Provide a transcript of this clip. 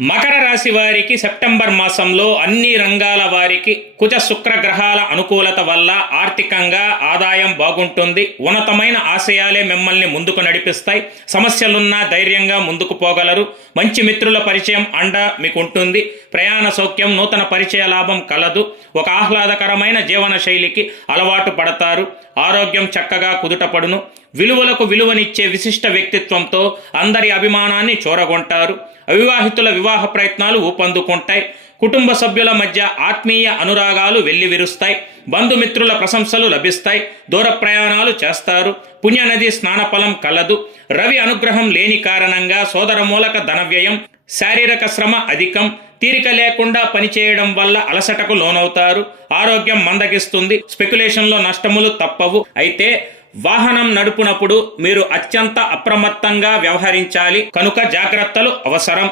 మకర రాశి వారికి సెప్టెంబర్ మాసంలో అన్ని రంగాల వారికి కుజ శుక్ర గ్రహాల అనుకూలత వల్ల ఆర్థికంగా ఆదాయం బాగుంటుంది. ఉన్నతమైన ఆశయాలే మిమ్మల్ని ముందుకు నడిపిస్తాయి. సమస్యలున్నా ధైర్యంగా ముందుకు పోగలరు. మంచి మిత్రుల పరిచయం అండ మీకు ఉంటుంది. ప్రయాణ సౌఖ్యం, నూతన పరిచయ లాభం కలదు. ఒక ఆహ్లాదకరమైన జీవన శైలికి అలవాటు పడతారు. ఆరోగ్యం చక్కగా కుదుటపడును. విలువలకు విలువనిచ్చే విశిష్ట వ్యక్తిత్వంతో అందరి అభిమానాన్ని చూరగొంటారు. అవివాహితుల వివాహ ప్రయత్నాలు ఊపందుకుంటాయి. కుటుంబ సభ్యుల మధ్య ఆత్మీయ అనురాగాలు వెల్లివిరుస్తాయి. బంధుమిత్రుల ప్రశంసలు లభిస్తాయి. దూర ప్రయాణాలు చేస్తారు. పుణ్యనది స్నానఫలం కలదు. రవి అనుగ్రహం లేని కారణంగా సోదర మూలక ధన వ్యయం, శారీరక శ్రమ అధికం. తీరిక లేకుండా పనిచేయడం వల్ల అలసటకు లోనవుతారు. ఆరోగ్యం మందగిస్తుంది. స్పెక్యులేషన్లో నష్టములు తప్పవు. అయితే వాహనం నడుపునప్పుడు మీరు అత్యంత అప్రమత్తంగా వ్యవహరించాలి కనుక జాగ్రత్తలు అవసరం.